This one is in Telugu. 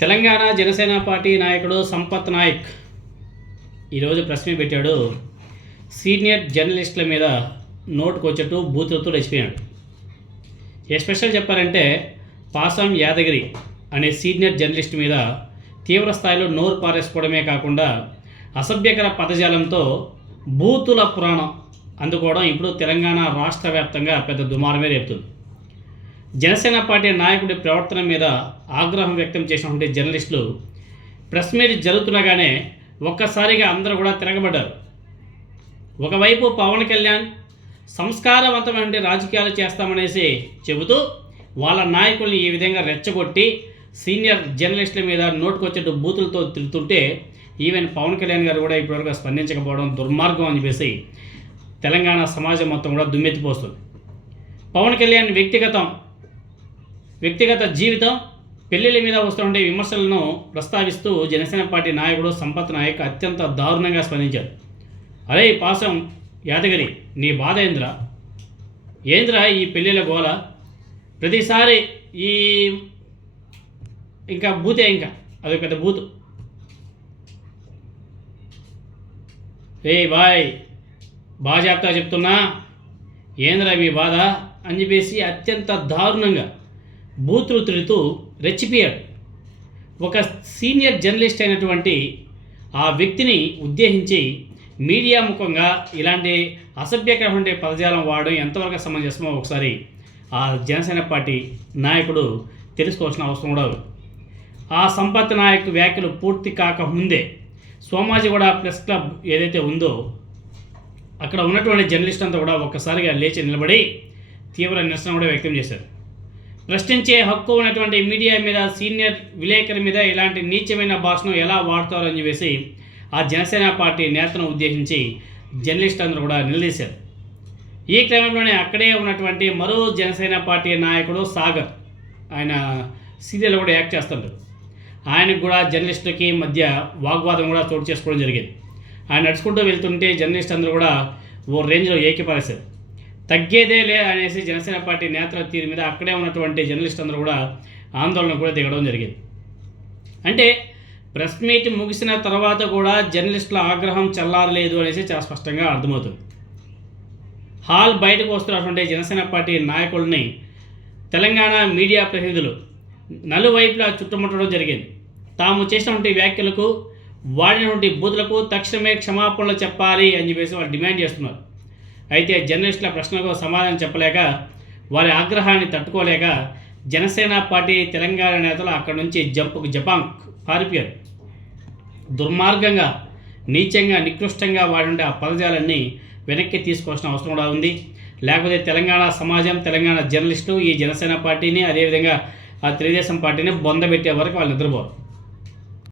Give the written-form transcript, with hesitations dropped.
తెలంగాణ జనసేన పార్టీ నాయకుడు సంపత్ నాయక్ ఈరోజు ప్రెస్ మీట్ పెట్టాడు. సీనియర్ జర్నలిస్టుల మీద నోటుకొచ్చేట్టు బూతులతో రెచ్చిపోయాడు. ఎస్పెషల్ చెప్పారంటే పాసం యాదగిరి అనే సీనియర్ జర్నలిస్ట్ మీద తీవ్ర స్థాయిలో నోరు పారేసుకోవడమే కాకుండా అసభ్యకర పదజాలంతో బూతుల పురాణం అందుకోవడం ఇప్పుడు తెలంగాణ రాష్ట్ర వ్యాప్తంగా పెద్ద దుమారమే రేపుతుంది. జనసేన పార్టీ నాయకుడి ప్రవర్తన మీద ఆగ్రహం వ్యక్తం చేసినటువంటి జర్నలిస్టులు ప్రెస్ మీట్ జరుగుతుండగానే ఒక్కసారిగా అందరూ కూడా తిరగబడ్డారు. ఒకవైపు పవన్ కళ్యాణ్ సంస్కారవంతమైన రాజకీయాలు చేస్తామనేసి చెబుతూ వాళ్ళ నాయకుల్ని ఈ విధంగా రెచ్చగొట్టి సీనియర్ జర్నలిస్టుల మీద నోటుకొచ్చేట్టు బూతులతో తిరుగుతుంటే ఈవెన్ పవన్ కళ్యాణ్ గారు కూడా ఇప్పటివరకు స్పందించకపోవడం దుర్మార్గం అని చెప్పేసి తెలంగాణ సమాజం మొత్తం కూడా దుమ్మెత్తిపోస్తుంది. పవన్ కళ్యాణ్ వ్యక్తిగత జీవితం, పెళ్లిళ్ళ మీద వస్తున్న విమర్శలను ప్రస్తావిస్తూ జనసేన పార్టీ నాయకుడు సంపత్ నాయక్ అత్యంత దారుణంగా స్పందించారు. అరే పాసం యాదగిరి, నీ బాధ ఏంద్రా ఈ పెళ్ళిళ్ళ గోల, ప్రతిసారి ఈ ఇంకా బూతే, ఇంకా అది పెద్ద బూతు. బాయ్ బాగా చెప్తున్నా, ఏంద్రా మీ బాధ అని చెప్పేసి అత్యంత దారుణంగా బూతులు తిరుగుతూ రెచ్చిపోయాడు. ఒక సీనియర్ జర్నలిస్ట్ అయినటువంటి ఆ వ్యక్తిని ఉద్దేశించి మీడియా ముఖంగా ఇలాంటి అసభ్యకరమైన పదజాలం వాడడం ఎంతవరకు సమంజసమో ఒకసారి ఆ జనసేన పార్టీ నాయకుడు తెలుసుకోవాల్సిన అవసరం కూడా. ఆ సంపత్ నాయక్ వ్యాఖ్యలు పూర్తి కాకముందే సోమాజిగూడ ప్రెస్ క్లబ్ ఏదైతే ఉందో అక్కడ ఉన్నటువంటి జర్నలిస్ట్ అంతా కూడా ఒక్కసారిగా లేచి నిలబడి తీవ్ర నిరసన కూడా వ్యక్తం చేశారు. ప్రశ్నించే హక్కు ఉన్నటువంటి మీడియా మీద, సీనియర్ విలేకరుల మీద ఇలాంటి నీచమైన భాషను ఎలా వాడతారని చెప్పేసి ఆ జనసేన పార్టీ నేతను ఉద్దేశించి జర్నలిస్ట్ అందరూ కూడా నిలదీశారు. ఈ క్రమంలోనే అక్కడే ఉన్నటువంటి మరో జనసేన పార్టీ నాయకుడు సాగర్, ఆయన సీరియల్ కూడా యాక్ట్ చేస్తుంటారు. ఆయనకు కూడా జర్నలిస్టులకి మధ్య వాగ్వాదం కూడా చోటు చేసుకోవడం జరిగింది. ఆయన నడుచుకుంటూ వెళ్తుంటే జర్నలిస్ట్ అందరూ కూడా ఓ రేంజ్లో ఏకీపారేశారు. తగ్గేదే లే అనేసి జనసేన పార్టీ నేతల తీరు మీద అక్కడే ఉన్నటువంటి జర్నలిస్ట్ అందరూ కూడా ఆందోళన కూడా దిగడం జరిగింది. అంటే ప్రెస్ మీట్ ముగిసిన తర్వాత కూడా జర్నలిస్టుల ఆగ్రహం చల్లారలేదు అనేసి చాలా స్పష్టంగా అర్థమవుతుంది. హాల్ బయటకు వస్తున్నటువంటి జనసేన పార్టీ నాయకుల్ని తెలంగాణ మీడియా ప్రతినిధులు నలువైపులా చుట్టుముట్టడం జరిగింది. తాము చేసినటువంటి వ్యాఖ్యలకు, వాడినటువంటి బూతులకు తక్షణమే క్షమాపణలు చెప్పాలి అని చెప్పేసి వాళ్ళు డిమాండ్ చేస్తున్నారు. అయితే జర్నలిస్టుల ప్రశ్నలకు సమాధానం చెప్పలేక, వారి ఆగ్రహాన్ని తట్టుకోలేక జనసేన పార్టీ తెలంగాణ నేతలు అక్కడి నుంచి జపాంక్ పారిపోయారు. దుర్మార్గంగా, నీచంగా, నికృష్టంగా వాడి ఆ పదజాలన్నీ వెనక్కి తీసుకోవాల్సిన అవసరం కూడా ఉంది. లేకపోతే తెలంగాణ సమాజం, తెలంగాణ జర్నలిస్టులు ఈ జనసేన పార్టీని, అదేవిధంగా ఆ తెలుగుదేశం పార్టీని బొందబెట్టే వరకు వాళ్ళు నిద్రపోరు.